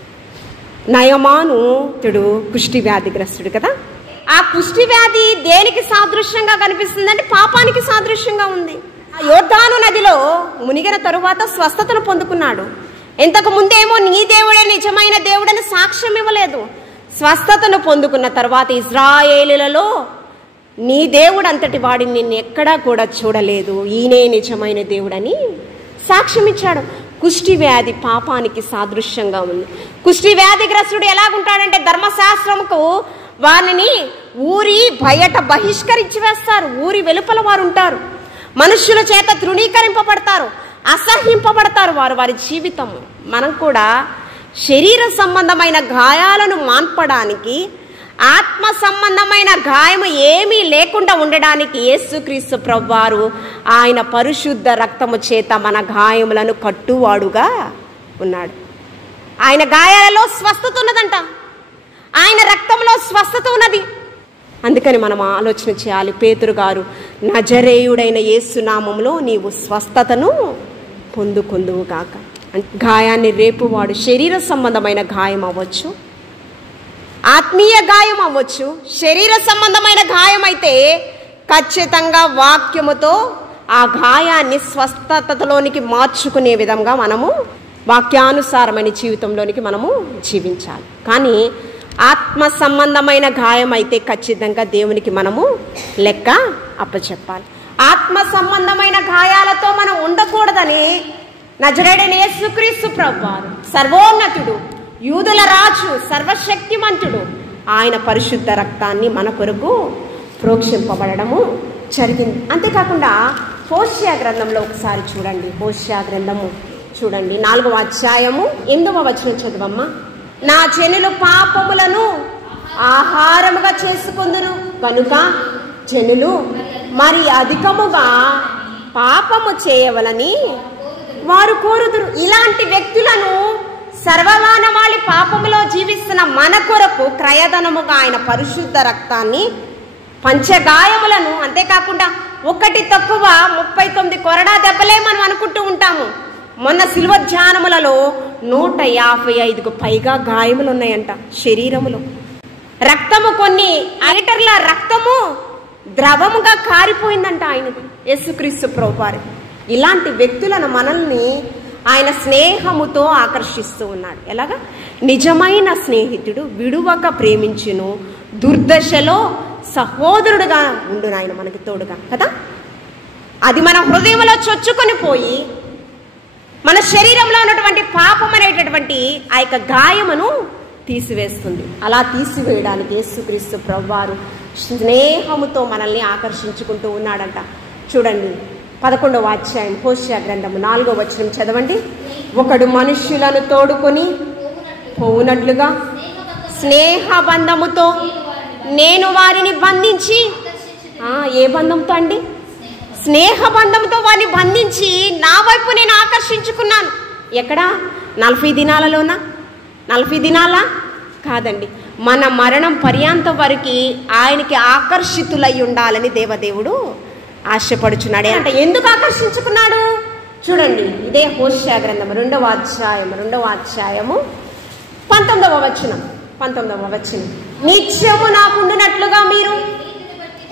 నయమానుతుడు కుష్టి వ్యాధిగ్రస్తుడు కదా. ఆ కుష్టి వ్యాధి దేనికి సాదృశ్యంగా కనిపిస్తుందంటే పాపానికి సాదృశ్యంగా ఉంది. ఆ యోర్దాను నదిలో మునిగిన తరువాత స్వస్థతను పొందుకున్నాడు. ఇంతకు ముందేమో నీ దేవుడే నిజమైన దేవుడని సాక్ష్యం ఇవ్వలేదు. స్వస్థతను పొందుకున్న తర్వాత ఇజ్రాయేలులలో నీ దేవుడు అంతటి వాడిని నిన్ను ఎక్కడా కూడా చూడలేదు, ఈయనే నిజమైన దేవుడని సాక్ష్యం ఇచ్చాడు. కుష్టి వ్యాధి పాపానికి సాదృశ్యంగా ఉంది. కుష్టి వ్యాధిగ్రస్తుడు ఎలాగుంటాడంటే ధర్మశాస్త్రముకు వారిని ఊరి బయట బహిష్కరించి వేస్తారు. ఊరి వెలుపల వారు ఉంటారు, మనుష్యుల చేత తృణీకరింపబడతారు, అసహింపబడతారు వారి జీవితం. మనం కూడా శరీర సంబంధమైన గాయాలను మాన్పడానికి, ఆత్మ సంబంధమైన గాయము ఏమీ లేకుండా ఉండడానికి యేసుక్రీస్తు ప్రభువారు ఆయన పరిశుద్ధ రక్తము చేత మన గాయములను కట్టువాడుగా ఉన్నాడు. ఆయన గాయాలలో స్వస్థత ఉన్నదంట, ఆయన రక్తంలో స్వస్థత ఉన్నది. అందుకని మనం ఆలోచన చేయాలి. పేతురు గారు, నజరేయుడైన యేసు నామములో నీవు స్వస్థతను పొందుకొందువుగాక. గాయాన్ని రేపువాడు శరీర సంబంధమైన గాయం అవ్వచ్చు, ఆత్మీయ గాయం అవ్వచ్చు. శరీర సంబంధమైన గాయం అయితే ఖచ్చితంగా వాక్యముతో ఆ గాయాన్ని స్వస్థతలోనికి మార్చుకునే విధంగా మనము వాక్యానుసారమైన జీవితంలోనికి మనము జీవించాలి. కానీ ఆత్మ సంబంధమైన గాయం అయితే ఖచ్చితంగా దేవునికి మనము లెక్క అప్పచెప్పాలి. ఆత్మ సంబంధమైన గాయాలతో మనం ఉండకూడదని నజరేయుడైన యేసుక్రీస్తు ప్రభువారు, సర్వోన్నతుడు, యూదుల రాజు, సర్వశక్తిమంతుడు, ఆయన పరిశుద్ధ రక్తాన్ని మన కొరకు ప్రోక్షింపబడము జరిగింది. అంతేకాకుండా హోషేయ గ్రంథంలో ఒకసారి చూడండి. హోషేయ గ్రంథము చూడండి, 4వ అధ్యాయము 8వ వచనం చదువమ్మా. నా జనులు పాపములను ఆహారముగా చేసుకొందురు కనుక జనులు మరి అధికముగా పాపము చేయవలని వారు కోరుదురు. ఇలాంటి వ్యక్తులను సర్వమానవాళి పాపములో జీవిస్తున్న మన కొరకు క్రయధనముగా ఆయన పరిశుద్ధ రక్తాన్ని, పంచగాయములను, అంతేకాకుండా ఒకటి తక్కువ 39 కొరడా దెబ్బలే మనం అనుకుంటూ ఉంటాము. మొన్న శిలువ ధ్యానములలో 155కు పైగా గాయములు ఉన్నాయంట శరీరములో. రక్తము కొన్ని లీటర్ల రక్తము ద్రవముగా కారిపోయిందంట ఆయనది, యేసుక్రీస్తు ప్రభువారు. ఇలాంటి వ్యక్తులను మనల్ని ఆయన స్నేహముతో ఆకర్షిస్తూ ఉన్నాడు. ఎలాగా? నిజమైన స్నేహితుడు విడువక ప్రేమించును, దుర్దశలో సహోదరుడుగా ఉండును ఆయన మనకి తోడుగా కదా. అది మన హృదయంలో చొచ్చుకొని పోయి మన శరీరంలో ఉన్నటువంటి పాపం అనేటటువంటి ఆ యొక్క గాయమును తీసివేస్తుంది. అలా తీసివేయడానికి యేసుక్రీస్తు ప్రభువారు స్నేహముతో మనల్ని ఆకర్షించుకుంటూ ఉన్నాడంట. చూడండి 11వ అధ్యాయం హోషేయ గ్రంథము 4వ వచనం చదవండి. ఒకడు మనుష్యులను తోడుకొని పోవునట్లుగా స్నేహబంధముతో నేను వారిని బంధించి, ఏ బంధంతో అండి? స్నేహబంధంతో వారిని బంధించి నా వైపు నేను ఆకర్షించుకున్నాను. ఎక్కడా? 40 దినాలలోనా? 40 దినాలా? కాదండి, మన మరణం పర్యాంతం వరకు ఆయనకి ఆకర్షితులై ఉండాలని దేవదేవుడు ఆశపడుచున్నాడే అంటే. ఎందుకు ఆకర్షించుకున్నాడు? చూడండి, ఇదే హోషేయ గ్రంథం 2వ అధ్యాయము 19వ వచనం. నిత్యము నాకుండునట్లుగా మీరు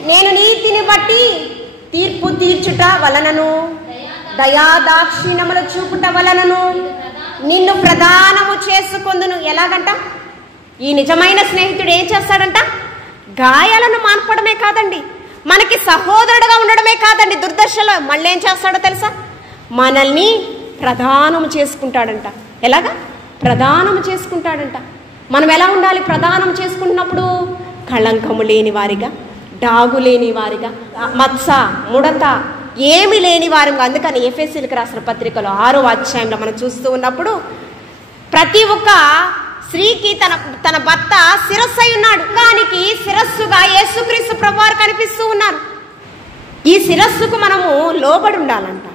నేను నీతిని బట్టి తీర్పు తీర్చుట వలనను దయాదాక్షిణ్యములు చూపుట వలనను నిన్ను ప్రదానము చేసుకొందును. ఎలాగంట? ఈ నిజమైన స్నేహితుడు ఏం చేస్తాడంట? గాయాలను మాన్పడమే కాదండి, మనకి సహోదరుడుగా ఉండడమే కాదండి, దుర్దశలో మళ్ళీ ఏం చేస్తాడో తెలుసా? మనల్ని ప్రదానం చేసుకుంటాడంట. ఎలాగా? ప్రదానం చేసుకుంటాడంట. మనం ఎలా ఉండాలి ప్రదానం చేసుకుంటున్నప్పుడు? కళంకము లేని వారిగా, డాగు లేని వారిగా, మత్స ముడత ఏమి లేని వారిగా. అందుకని ఎఫెసీయులకు రాసిన పత్రికలో 6వ అధ్యాయంలో మనం చూస్తూ ఉన్నప్పుడు ప్రతి ఒక్క స్త్రీకి తన భర్త శిరస్సు అయి ఉన్నాడు. దానికి శిరస్సుగా యేసుక్రీస్తు ప్రభువారు కనిపిస్తూ ఉన్నారు. ఈ శిరస్సుకు మనము లోబడి ఉండాలంట.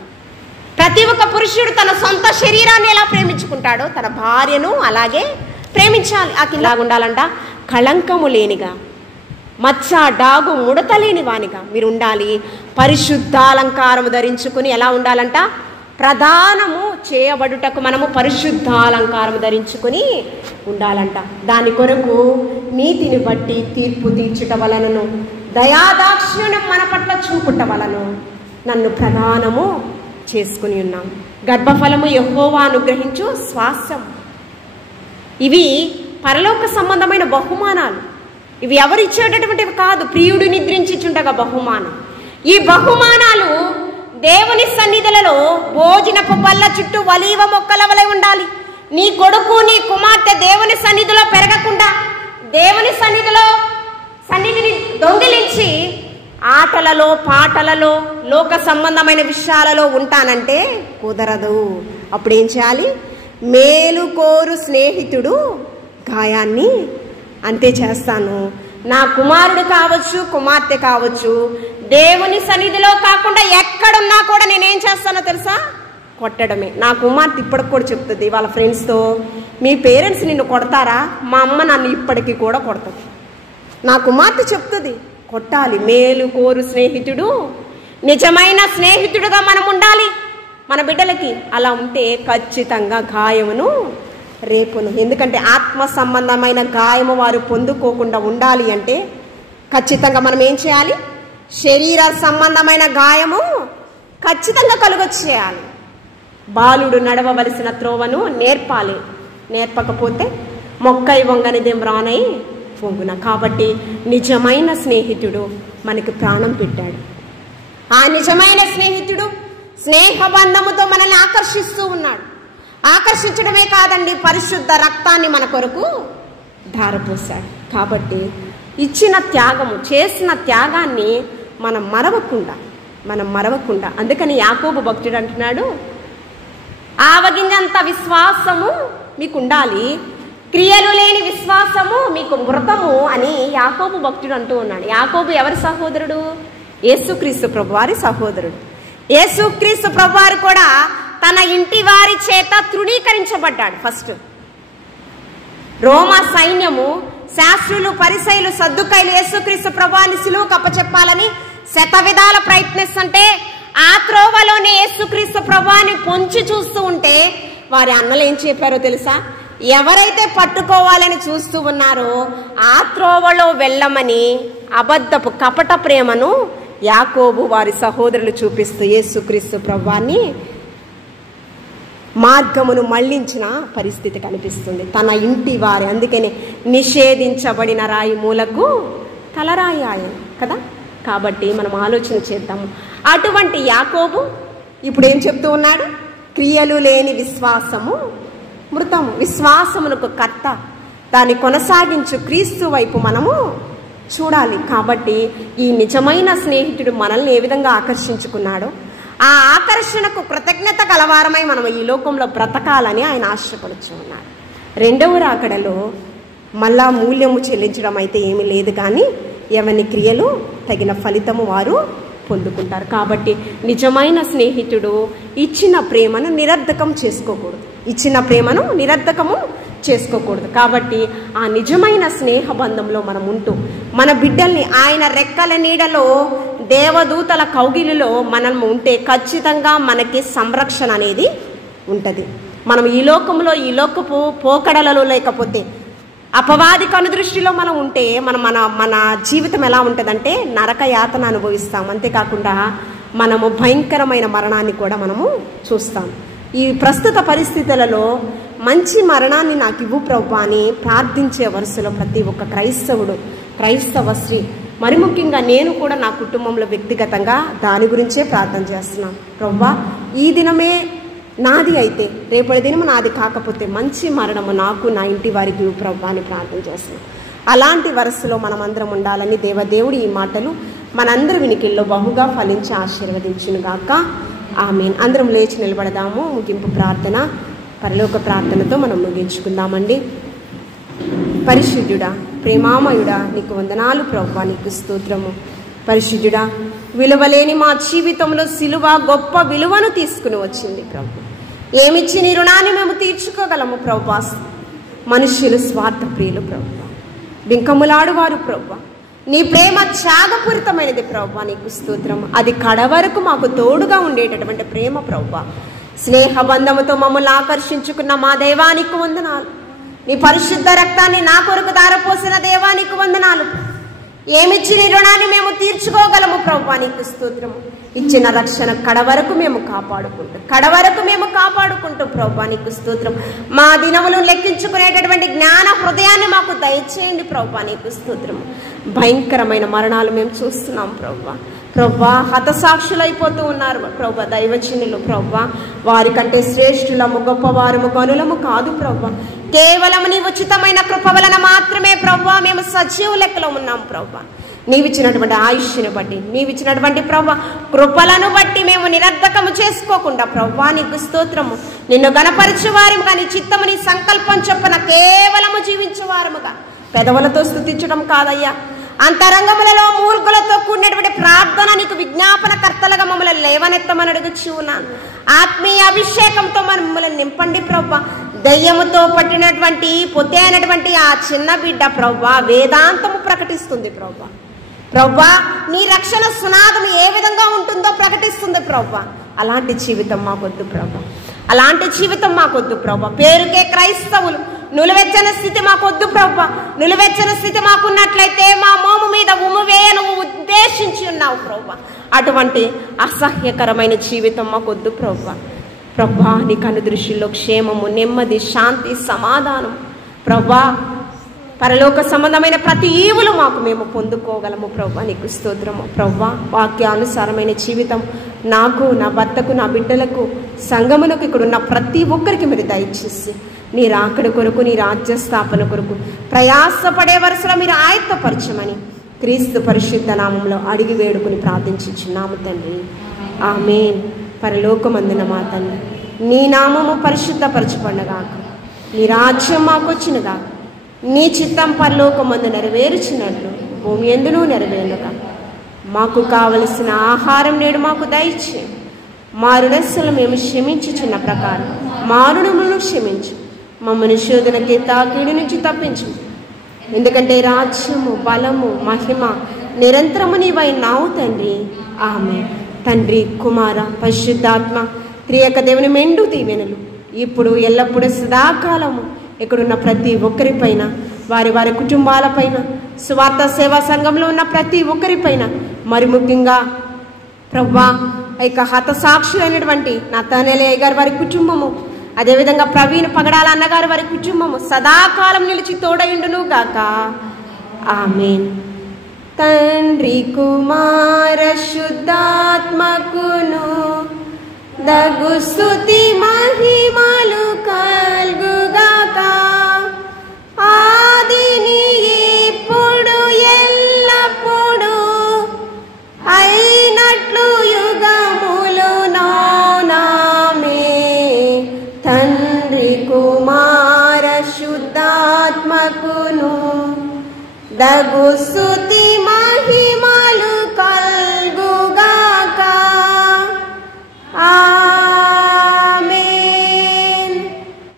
ప్రతి ఒక్క పురుషుడు తన సొంత శరీరాన్ని ఎలా ప్రేమించుకుంటాడో తన భార్యను అలాగే ప్రేమించాలి. ఆ కింద ఉండాలంట. కళంకము లేనిగా, మచ్చ డాగు ముడత లేని వానిగా మీరు ఉండాలి. పరిశుద్ధాలంకారము ధరించుకుని ఎలా ఉండాలంట? ప్రదానము చేయబడుటకు మనము పరిశుద్ధాలంకారము ధరించుకుని ఉండాలంట. దాని కొరకు నీతిని బట్టి తీర్పు తీర్చుట వలనను దయాదాక్షిణ్యం మన పట్ల చూపుట వలను నన్ను ప్రదానము చేసుకుని ఉన్నాం. గర్భఫలము యెహోవా అనుగ్రహించు స్వాస్థ్యం. ఇవి పరలోక సంబంధమైన బహుమానాలు. ఇవి ఎవరు ఇచ్చేటటువంటివి కాదు, ప్రియుడు నిద్రించుచుండగా బహుమానం. ఈ బహుమానాలు దేవుని సన్నిధులలో భోజనపు బల్ల చుట్టూ ఒలీవ మొక్కల వలె ఉండాలి. నీ కొడుకు నీ కుమార్తె దేవుని సన్నిధిలో పెరగకుండా దేవుని సన్నిధిని దొంగిలించి ఆటలలో పాటలలో లోక సంబంధమైన విషయాలలో ఉంటానంటే కుదరదు. అప్పుడు ఏం చేయాలి? మేలు కోరు స్నేహితుడు గాయాన్ని అంతే చేస్తాను. నా కుమారుడు కావచ్చు, కుమార్తె కావచ్చు, దేవుని సన్నిధిలో కాకుండా ఎక్కడున్నా కూడా నేనేం చేస్తానో తెలుసా? కొట్టడమే. నా కుమార్తె ఇప్పటికి కూడా చెప్తుంది వాళ్ళ ఫ్రెండ్స్తో, మీ పేరెంట్స్ నిన్ను కొడతారా? మా అమ్మ నన్ను ఇప్పటికీ కూడా కొడుతుంది. నా కుమార్తె చెప్తుంది కొట్టాలి. మేలు కోరు స్నేహితుడు నిజమైన స్నేహితుడుగా మనం ఉండాలి మన బిడ్డలకి. అలా ఉంటే ఖచ్చితంగా గాయమును రేపును. ఎందుకంటే ఆత్మ సంబంధమైన గాయము వారు పొందుకోకుండా ఉండాలి అంటే ఖచ్చితంగా మనం ఏం చేయాలి? శరీర సంబంధమైన గాయము ఖచ్చితంగా కలుగొచ్చేయాలి. బాలుడు నడవవలసిన త్రోవను నేర్పాలి. నేర్పకపోతే మొక్కై వంగనిదేం రానై పొంగున. కాబట్టి నిజమైన స్నేహితుడు మనకి ప్రాణం పెట్టాడు. ఆ నిజమైన స్నేహితుడు స్నేహబంధముతో మనల్ని ఆకర్షిస్తూ ఉన్నాడు. ఆకర్షించడమే కాదండి, పరిశుద్ధ రక్తాన్ని మన కొరకు ధారపోశాడు. కాబట్టి ఇచ్చిన త్యాగము, చేసిన త్యాగాన్ని మనం మరవకుండా అందుకని యాకోబు భక్తుడు అంటున్నాడు, ఆవగింజంత విశ్వాసము మీకు ఉండాలి, క్రియలు లేని విశ్వాసము మీకు మృతము అని యాకోబు భక్తుడు అంటూ ఉన్నాడు. యాకోబు ఎవరి సహోదరుడు? యేసుక్రీస్తు ప్రభువారి సహోదరుడు. యేసుక్రీస్తు ప్రభువారు కూడా తన ఇంటి వారి చేత తృణీకరించబడ్డాడు. ఫస్ట్ రోమా సైన్యము, శాస్త్రులు, పరిసయ్యులు, సద్దుకైలు యేసుక్రీస్తు ప్రభువారిని సిలువకు అప్పచెప్పాలని శతవిధాల ప్రయత్నిస్తుంటే ఆ త్రోవలోనే యేసుక్రీస్తు ప్రభువారిని పొంచి చూస్తూ ఉంటే వారి అన్నలు ఏం చెప్పారో తెలుసా? ఎవరైతే పట్టుకోవాలని చూస్తూ ఉన్నారో ఆ త్రోవలో వెళ్ళమని అబద్ధపు కపట ప్రేమను యాకోబు వారి సహోదరులు చూపిస్తూ యేసుక్రీస్తు ప్రభువాన్ని మార్గమును మళ్లించిన పరిస్థితి కనిపిస్తుంది. తన ఇంటి వారి, అందుకనే నిషేధించబడిన రాయి మూలకు తలరాయి ఆయన కదా. కాబట్టి మనం ఆలోచన చేద్దాము. అటువంటి యాకోబు ఇప్పుడు ఏం చెప్తూ ఉన్నాడు? క్రియలు లేని విశ్వాసము మృతము. విశ్వాసమునకు కర్త, దాన్ని కొనసాగించు క్రీస్తు వైపు మనము చూడాలి. కాబట్టి ఈ నిజమైన స్నేహితుడు మనల్ని ఏ విధంగా ఆకర్షించుకున్నాడో ఆ ఆకర్షణకు కృతజ్ఞత కలవారమై మనం ఈ లోకంలో బ్రతకాలని ఆయన ఆశపడుచు ఉన్నాడు. రెండవ రాకడలో మళ్ళా మూల్యము చెల్లించడం అయితే ఏమీ లేదు, కానీ ఎవరి క్రియలు తగిన ఫలితము వారు పొందుకుంటారు. కాబట్టి నిజమైన స్నేహితుడు ఇచ్చిన ప్రేమను నిరర్ధకం చేసుకోకూడదు. కాబట్టి ఆ నిజమైన స్నేహ బంధంలో మనం ఉంటూ మన బిడ్డల్ని ఆయన రెక్కల నీడలో, దేవదూతల కౌగిలిలో మనం ఉంటే ఖచ్చితంగా మనకి సంరక్షణ అనేది ఉంటుంది. మనం ఈ లోకంలో, ఈ లోకపు పోకడలలో, లేకపోతే అపవాది కనుదృష్టిలో మనం ఉంటే మన జీవితం ఎలా ఉంటుందంటే నరక యాతన అనుభవిస్తాం. అంతేకాకుండా మనము భయంకరమైన మరణాన్ని కూడా మనము చూస్తాం. ఈ ప్రస్తుత పరిస్థితులలో మంచి మరణాన్ని నాకు ఇవ్వు ప్రభువా అని ప్రార్థించే వరుసలో ప్రతి ఒక్క క్రైస్తవ స్త్రీ, మరి ముఖ్యంగా నేను కూడా నా కుటుంబంలో వ్యక్తిగతంగా దాని గురించే ప్రార్థన చేస్తున్నాను. ప్రభువా, ఈ దినమే నాది అయితే రేపటి దినము నాది కాకపోతే మంచి మరణము నాకు, నా ఇంటి వారికి ఇవ్వు ప్రభువా అని ప్రార్థన చేస్తున్నాను. అలాంటి వరుసలో మనమందరం ఉండాలని దేవదేవుడు ఈ మాటలు మనందరి వినికిల్లో బహుగా ఫలించి ఆశీర్వదించునుగాక. ఆమేన్. అందరం లేచి నిలబడదాము. ముగింపు ప్రార్థన, పరలోక ప్రార్థనతో మనం ముగించుకుందామండి. పరిశుద్ధుడా, ప్రేమామయుడా, నీకు వందనాలు ప్రభువా, నీకు స్తోత్రము. పరిశుద్ధుడా, విలువలేని మా జీవితంలో సిలువ గొప్ప విలువను తీసుకుని వచ్చింది ప్రభు. ఏమిచ్చి నీ రుణాన్ని మేము తీర్చుకోగలము ప్రభువా? మనుష్యులు స్వార్థ ప్రియులు ప్రభువా, బింకములాడువారు ప్రభువా. నీ ప్రేమ త్యాగపూరితమైనది ప్రభువా, నీకు స్తోత్రం. అది కడవరకు మాకు తోడుగా ఉండేటటువంటి ప్రేమ ప్రభువా. స్నేహ బంధముతో మమ్మల్ని ఆకర్షించుకున్న మా దేవానికి వందనాలు. నీ పరిశుద్ధ రక్తాన్ని నా కొరకు దారపోసిన దేవానికి వందనాలు. ఏమిచ్చి నీ రుణాన్ని మేము తీర్చుకోగలము ప్రభువా, నీకు స్తోత్రము. ఇచ్చిన రక్షణ కడవరకు మేము కాపాడుకుంటూ ప్రభువా, నీకు స్తోత్రం. మా దినములు లెక్కించుకునేటటువంటి జ్ఞాన హృదయాన్ని మాకు దయచేయండి ప్రభువా, నీకు స్తోత్రము. భయంకరమైన మరణాలు మేము చూస్తున్నాం ప్రభువా, హతసాక్షులైపోతూ ఉన్నారు ప్రభువా. దైవజనులు ప్రభువా, వారికంటే శ్రేష్ఠులము, గొప్పవారము, గనులము కాదు ప్రభువా. కేవలం నీ ఉచితమైన కృప వలన మాత్రమే ప్రభువా మేము సజీవ లెక్కలో ఉన్నాం ప్రభువా. నీవిచ్చినటువంటి ఆయుష్ని బట్టి, నీవిచ్చినటువంటి ప్రభువా కృపలను బట్టి మేము నిరర్ధకము చేసుకోకుండా ప్రభువా, నీకు స్తోత్రము. నిన్ను గణపరచువారముగా, నీ చిత్తము, నీ సంకల్పం చొప్పున కేవలము జీవించేవారముగా పెదవులతో స్తుతించడం కాదయ్యా, అంతరంగములలో మూర్ఖులతో కూడినటువంటి ప్రార్థన నీకు విజ్ఞాపన కర్తలుగా మమ్మల్ని లేవనెత్తమని అడుగుచూ ఉన్నాను. ఆత్మీయ అభిషేకంతో మమ్మల్ని నింపండి ప్రభా. దయ్యముతో పట్టినటువంటి పొతే అయినటువంటి ఆ చిన్న బిడ్డ ప్రభా వేదాంతము ప్రకటిస్తుంది ప్రభా. ప్రభా నీ రక్షణ సునాదం ఏ విధంగా ఉంటుందో ప్రకటిస్తుంది ప్రభా. అలాంటి జీవితం మాకొద్దు ప్రభా, అలాంటి జీవితం మాకొద్దు ప్రభా. పేరుకే క్రైస్తవులు, నులివెచ్చని స్థితి మాకొద్దు ప్రభా. నులివెచ్చని స్థితి మాకున్నట్లయితే మా మోము మీద ఉమ్మువేయ నువ్వు ఉద్దేశించి ఉన్నావు ప్రభా. అటువంటి అసహ్యకరమైన జీవితం మాకొద్దు ప్రభా. ప్రభా నీ కనుదృష్టిలో క్షేమము, నెమ్మది, శాంతి, సమాధానం ప్రభా, పరలోక సంబంధమైన ప్రతి ఈవులు మాకు మేము పొందుకోగలము ప్రభా. నీకు స్తోత్రము ప్రభా. వాక్యానుసారమైన జీవితం నాకు, నా భర్తకు, నా బిడ్డలకు, సంఘమునకు, ఇక్కడ ఉన్న ప్రతి ఒక్కరికి మీరు దయచేసి నీ రాకడ కొరకు, నీ రాజ్య స్థాపన కొరకు ప్రయాసపడే వరుసలో మీరు ఆయత్తపరచమని క్రీస్తు పరిశుద్ధ నామంలో అడిగి వేడుకుని ప్రార్థించుచున్నాము తండ్రి. ఆమేన్. పరలోకమందున మా తండ్రి, నీ నామము పరిశుద్ధపరచబడగాక, నీ రాజ్యం మాకు వచ్చినగాక, నీ చిత్తం పరలోకమందు నెరవేర్చినట్లు భూమి యందును నెరవేరుగా. మాకు కావలసిన ఆహారం నేడు మాకు దయచేయి. మా రుణస్సులు మేము క్షమించుచున్న ప్రకారం మా రుణములను క్షమించు. మమ్మల్ని శోధనకి తాకీడు నుంచి తప్పించు. ఎందుకంటే రాజ్యము, బలము, మహిమ నిరంతరము నీవైనావు తండ్రి. ఆమేన్. తండ్రి, కుమార, పరిశుద్ధాత్మ త్రియక దేవుని మెండు దీవెనలు ఇప్పుడు ఎల్లప్పుడూ సదాకాలము ఇక్కడున్న ప్రతి ఒక్కరిపైన, వారి వారి కుటుంబాలపైన, సువార్త సేవా సంఘంలో ఉన్న ప్రతి ఒక్కరిపైన, మరి ముఖ్యంగా ప్రభా ఇక హతసాక్షులైనటువంటి నతానేలయ్య గారి వారి కుటుంబము, అదేవిధంగా ప్రవీణ్ పగడాల అన్నగారు వారి కుటుంబము సదాకాలం నిలిచి తోడయుండును గాక. ఆమేన్. తండ్రి, కుమార, శుద్ధాత్మకును దగు స్తుతి మహిమలు కల్గుగాక. ఆదిని ఇప్పుడు ఎల్లప్పుడు అయినట్లు యుగములు నామే. తండ్రి, కుమార, శుద్ధాత్మకును దగు స్తుతి